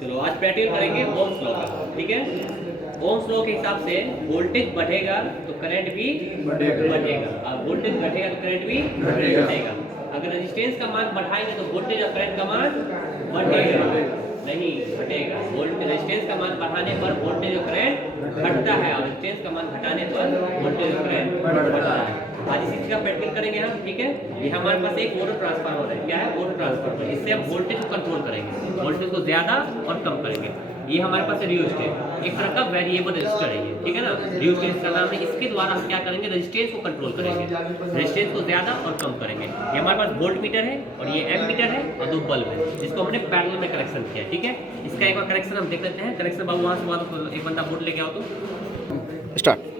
चलो आज प्रैक्टिकल करेंगे ओम्स लॉ का, ठीक है। ओम्स लॉ के हिसाब से वोल्टेज बढ़ेगा तो करंट भी बढ़ेगा, और वोल्टेज घटेगा तो करंट भी घटेगा। अगर रेजिस्टेंस का मान बढ़ाएंगे तो वोल्टेज और करंट का मान बढ़ेगा नहीं घटेगा। वोल्टेज रेजिस्टेंस का मान बढ़ाने पर वोल्टेज और करंट घटता है, और रेजिस्टेंस का मान घटाने पर वोल्टेज और करंट बढ़ता है। आज इसी चीज का प्रैक्टिकल करेंगे हम, ठीक है। ये हमारे पास एक ऑटो ट्रांसफार्मर है, क्या है ऑटो ट्रांसफार्मर। इससे हम वोल्टेज को कंट्रोल करेंगे, वोल्टेज को ज्यादा और कम करेंगे। ये हमारे पास रियोस्टेट, एक तरह का वेरिएबल रेजिस्टर है ये, ठीक है ना। रियोस्टेट इसका नाम है। इसके द्वारा हम क्या करेंगे, रेजिस्टेंस को कंट्रोल करेंगे, रेजिस्टेंस को ज्यादा और कम करेंगे। ये हमारे पास वोल्ट मीटर है और ये एम मीटर है और दो बल्ब है, जिसको हमने पैरेलल में कनेक्शन किया है, ठीक है। इसका एक बार कनेक्शन हम देख लेते हैं। कनेक्शन बाबू वहाँ से एक बंदा बोर्ड लेके आओ तो स्टार्ट।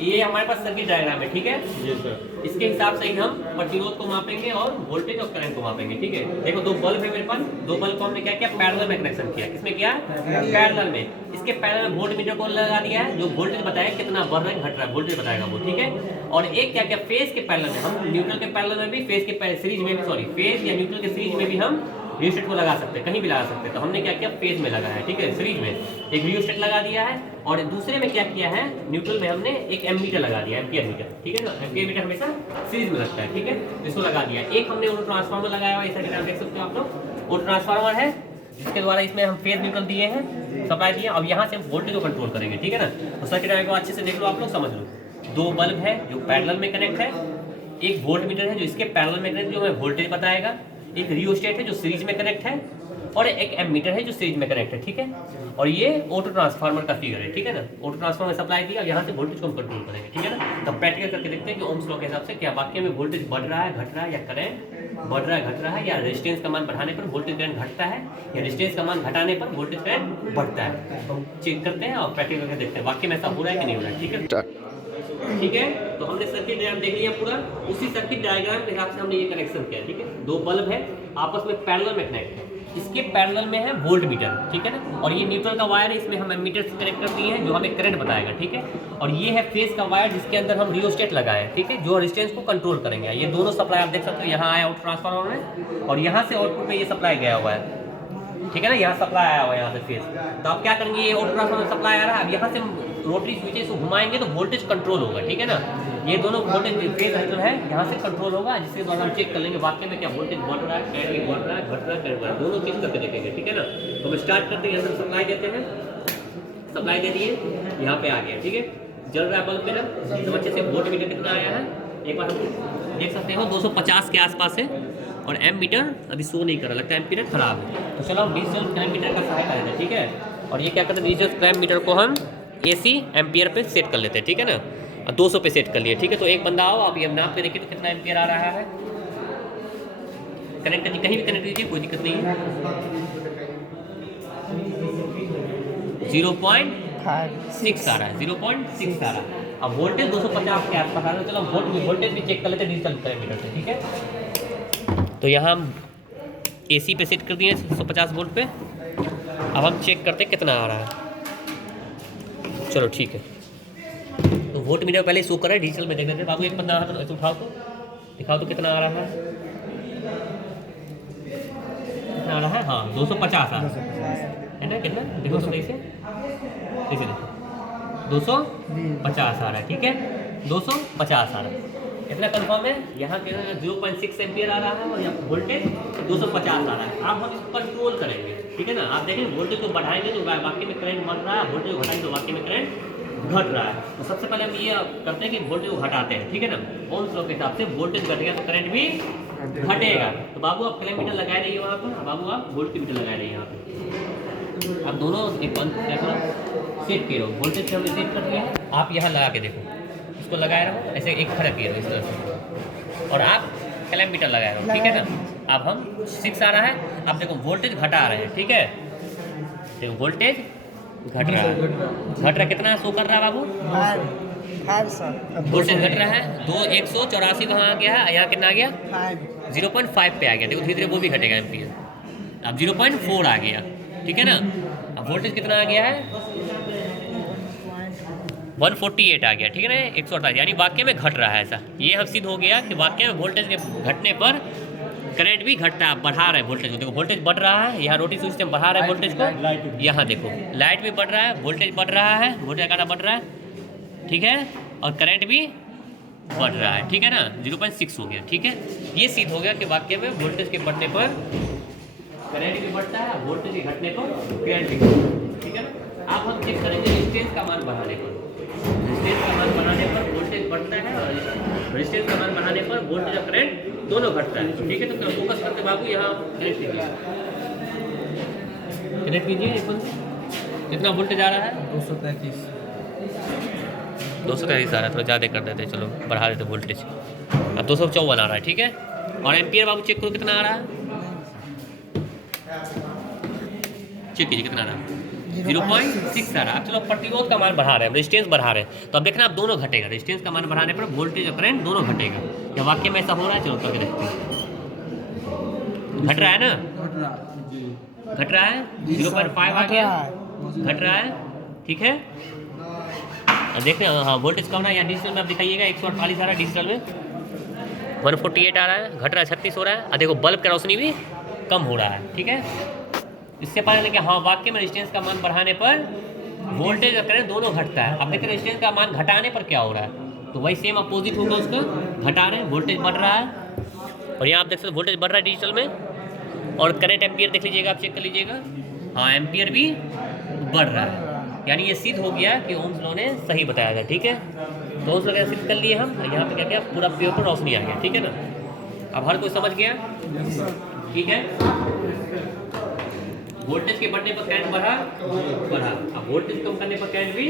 ये हमारे पास सर्किट डायग्राम है, ठीक है जी सर। इसके हिसाब से ही हम प्रतिरोध को मापेंगे और वोल्टेज और करंट को मापेंगे, ठीक है। देखो दो बल्ब है मेरे पास, दो बल्ब को हमने क्या किया, पैरेलल में कनेक्शन किया। किसमें किया, पैरेलल में। इसके पैरेलल में वोल्ट मीटर को लगा दिया है, जो वोल्टेज बताएगा कितना बढ़ रहा है घट रहा है, वोल्टेज बताएगा वो, ठीक है। और एक क्या किया, फेज के पैरेलल में, हम न्यूट्रल के पैरेलल में भी, फेज के सीरीज में भी, सॉरी फेज या न्यूट्रल के सीरीज में भी हम रियोस्टेट को लगा सकते हैं, कहीं भी लगा सकते हैं। तो हमने क्या किया, फेज में लगाया है, ठीक है, सीरीज में एक रियोस्टेट लगा दिया है। और दूसरे में क्या किया है, न्यूट्रल में हमने एक एमीटर लगा दिया, एम्पियर मीटर, ठीक है ना। एम्पियर मीटर हमेशा सीरीज में लगता है, ठीक है, इसको लगा दिया। एक हमने ऑटो ट्रांसफार्मर लगाया हुआ है, ऐसा कि देख सकते हो आप लोग, ऑटो ट्रांसफार्मर है, जिसके द्वारा इसमें हम फेज न्यूट्रल दिए हैं, सप्लाई दिए। अब यहाँ से हम वोल्टेज को कंट्रोल करेंगे, ठीक है ना। तो सर्किट को अच्छे से देख लो आप लोग, समझ लो। दो बल्ब है जो पैरेलल में कनेक्ट है, एक वोल्ट मीटर है जो इसके पैरेलल में कनेक्ट, जो हमें वोल्टेज बताएगा, एक रियोस्टेट है जो सीरीज में कनेक्ट है, और एक एमीटर है जो सीरीज में कनेक्ट है, ठीक है। और ये ऑटो ट्रांसफार्मर का फिगर है, ठीक है ना। ऑटो ट्रांसफार्मर सप्लाई दिया और यहाँ से वोल्टेज को हम कंट्रोल करेंगे, ठीक है ना। तो प्रैक्टिकल करके देखते हैं कि ओम्स लॉ के हिसाब से क्या वाकई में वोल्टेज बढ़ रहा है, घट रहा है, या करंट बढ़ रहा है, घट रहा है, या रेजिस्टेंस का मान बढ़ाने पर वोल्टेज करंट घटता है, या रेजिस्टेंस का मान घटाने पर वोल्टेज करंट बढ़ता है। तो हम चेक करते हैं और प्रैक्टिकल करके देखते हैं वाकई में ऐसा हो रहा है कि नहीं हो रहा है, ठीक है। ठीक है, तो हमने सर्किट डायग्राम देख लिया पूरा। उसी सर्किट डायग्राम के हिसाब से हमने ये कनेक्शन किया, ठीक है। दो बल्ब है आपस में पैरेलल में कनेक्ट है, इसके पैरेलल में है वोल्ट मीटर, ठीक है ना। और ये न्यूट्रल का वायर है, इसमें हम एमीटर से कनेक्ट कर दिए हैं, जो हमें करंट बताएगा, ठीक है। और ये है फेज का वायर, जिसके अंदर हम रियोस्टेट लगाए हैं, ठीक है, जो रेजिस्टेंस को कंट्रोल करेंगे। ये दोनों सप्लाई आप देख सकते हो, यहाँ आया आउट ट्रांसफार्मर में, और यहाँ से आउटपुट में ये सप्लाई गया हुआ है, ठीक है ना। यहाँ सप्लाई आया हुआ है, यहाँ से फेज। तो आप क्या करेंगे, ये ऑटो ट्रांसफार्मर सप्लाई आ रहा है, अब यहाँ से हम रोटरी स्विचेस को घुमाएंगे तो वोल्टेज कंट्रोल होगा, ठीक है ना। ये दोनों वोल्टेज फेज जो है यहाँ से कंट्रोल होगा, जिसके द्वारा हम चेक कर लेंगे वाकई में क्या वोल्टेज बढ़ रहा है, करंट बढ़ रहा है, घट रहा है, करंट बढ़ रहा है, दोनों चीज करके देखेंगे, ठीक है ना। तो हम स्टार्ट करते हैं, यहाँ से सप्लाई देते हैं, सप्लाई दे दिए, यहाँ पे आ गया, ठीक है। जल रहा है बल्ब मेरा, तो अच्छे से वोल्ट मीटर कितना आया है एक बार हम देख सकते हो, 250 के आसपास है। और एम मीटर अभी शो नहीं कर रहा, लगता है एम मीटर खराब है। तो चलो हम डिजिटल क्रैम मीटर का सहायता लेते हैं, ठीक है। और ये क्या करते हैं, डिजिटल क्रैम मीटर को हम AC एम्पियर पे सेट कर लेते हैं, ठीक है ना। 200 पे सेट कर लिए, ठीक है। तो एक बंदा आओ, आप ये नाप के देखिए तो कितना एम्पियर आ रहा है। कनेक्ट कहीं भी कनेक्ट कीजिए, कोई दिक्कत नहीं है। 0.6 आ रहा है, 0.6 आ रहा है। अब वोल्टेज 250 के आसपास आ रहा है। चलो हम वोल्टेज भी चेक कर लेते हैं डिजिटल क्रैम मीटर से, ठीक है। तो यहाँ हम AC पे सेट कर दिए 150 वोल्ट पे। अब हम चेक करते हैं कितना आ रहा है। चलो ठीक है, तो वोल्ट मीटर पहले शो कर रहा है, डिजिटल में देख लेते हैं। बाबू एक बंदा हाथ तो उठाओ, तो दिखाओ तो कितना आ रहा है, कितना आ रहा है। हाँ 250 आ रहा है ना, कितना देखो तो कैसे, कैसे देखो 250 आ रहा है, ठीक है। 250 आ रहा है, इतना कंफर्म है। यहाँ के 0.6 एम्पियर आ रहा है और यहाँ वोल्टेज 250 आ रहा है। अब हम इसको कंट्रोल करेंगे, ठीक है ना। आप देखें वोल्टेज को बढ़ाएंगे तो वाकई में करंट बढ़ रहा है, वोल्टेज को घटाएंगे तो वाकई में करंट घट रहा है। तो सबसे पहले हम ये करते हैं कि वोल्टेज को घटाते हैं, ठीक है ना। ओम्स लॉ के हिसाब से वोल्टेज घटेगा तो करंट भी घटेगा। तो बाबू आप क्रैम मीटर लगाए रहिए वहाँ पर, बाबू आप वोल्ट मीटर लगाए रहिए यहाँ पे। अब दोनों एक बंद सेट किए रहो, वोल्टेज से हमने सेट कर दिया है। आप यहाँ लगा के देखो, इसको लगाए रहो ऐसे, एक खड़ा किए रहो इस तरह से, और आप क्रैम मीटर लगाए रहो, ठीक है ना। अब हम 6 आ रहा है, अब देखो वोल्टेज घटा रहे हैं, ठीक है। देखो वोल्टेज घट रहा है, घट रहा, कितना शो कर रहा है बाबू, वोल्टेज घट रहा है। 184 कहाँ आ गया है, यहाँ कितना आ गया, 0.5 पे आ गया। देखो धीरे धीरे वो भी घटेगा एम्पियर, अब 0.4 आ गया, ठीक है ना। अब वोल्टेज कितना आ गया है, 148 आ गया, ठीक है ना, 128, यानी वाकई में घट रहा है। ऐसा ये हम सिद्ध हो गया कि वाकई में वोल्टेज के घटने पर करंट भी घटता है, आप बढ़ा रहे हैं वोल्टेज को। देखो वोल्टेज बढ़ रहा है, यहाँ रोटी स्विच से हम बढ़ा रहे हैं वोल्टेज को। यहाँ देखो लाइट भी बढ़ रहा है, वोल्टेज बढ़ रहा है, वोल्टेज का बढ़ रहा है, ठीक है, और करंट भी बढ़ रहा है, ठीक है ना, 0.6 हो गया, ठीक है। ये सिद्ध हो गया कि वाक्य में वोल्टेज के बढ़ने पर करंट भी बढ़ता है, वोल्टेज के घटने पर करंट भी घटता है, ठीक है ना। अब हम चेक करेंगे रेजिस्टेंस का मान बढ़ाने पर। रेजिस्टेंस का मान बढ़ाने पर वोल्टेज बढ़ता है और रेजिस्टेंस का मान बढ़ाने पर वोल्टेज और करंट दोनों घटता है, ठीक है। तो फोकस करते बाबू यहाँ कनेक्ट कीजिए, कनेक्ट कीजिए एक बार। कितना वोल्टेज आ रहा है? 233 आ रहा है, थोड़ा ज़्यादा कर देते, चलो बढ़ा देते वोल्टेज। अब 254 आ रहा है, ठीक है। और एम्पियर बाबू चेक करो कितना आ रहा है, चेक कीजिए कितना आ रहा है, 0.6 आ रहा है। अब चलो प्रतिरोध का मान बढ़ा रहे हैं, रेजिस्टेंस बढ़ा रहे हैं, तो अब देखना आप दोनों घटेगा। रेजिस्टेंस का मान बढ़ाने पर वोल्टेज और करंट दोनों घटेगा। क्या वाक्य में ऐसा हो रहा है? चलो करके देखते हैं। घट रहा है ना, घट रहा है, 0.5 आ गया, घट रहा है, ठीक है। अब देखते हैं, हाँ वोल्टेज कम रहा है। यहाँ डिजिटल में आप दिखाइएगा 148 आ रहा है, डिजिटल में 148 आ रहा है, घट रहा है 36 हो रहा है। और देखो बल्ब का रोशनी भी कम हो रहा है, ठीक है। इससे पता चला कि हाँ वाक्य में रेजिस्टेंस का मान बढ़ाने पर वोल्टेज और करंट दोनों घटता है। अब देखते हैं रेजिस्टेंस का मान घटाने पर क्या हो रहा है, तो वही सेम अपोजिट होगा उसका, घटा रहे हैं, वोल्टेज बढ़ रहा है। और यहाँ आप देख सकते वोल्टेज बढ़ रहा है डिजिटल में, और करंट एम्पियर देख लीजिएगा, आप चेक कर लीजिएगा, हाँ एम्पियर भी बढ़ रहा है। यानी ये सिद्ध हो गया कि ओम्स लॉ ने सही बताया था, ठीक है। तो ओम्स लॉ का सिद्ध कर लिए हम, यहाँ पे क्या किया, पूरा प्योर पर रोशनी आ गया, ठीक है ना। अब हर कोई समझ गया, ठीक है। वोल्टेज के बढ़ने पर करंट बढ़ा, अब वोल्टेज कम करने पर करंट भी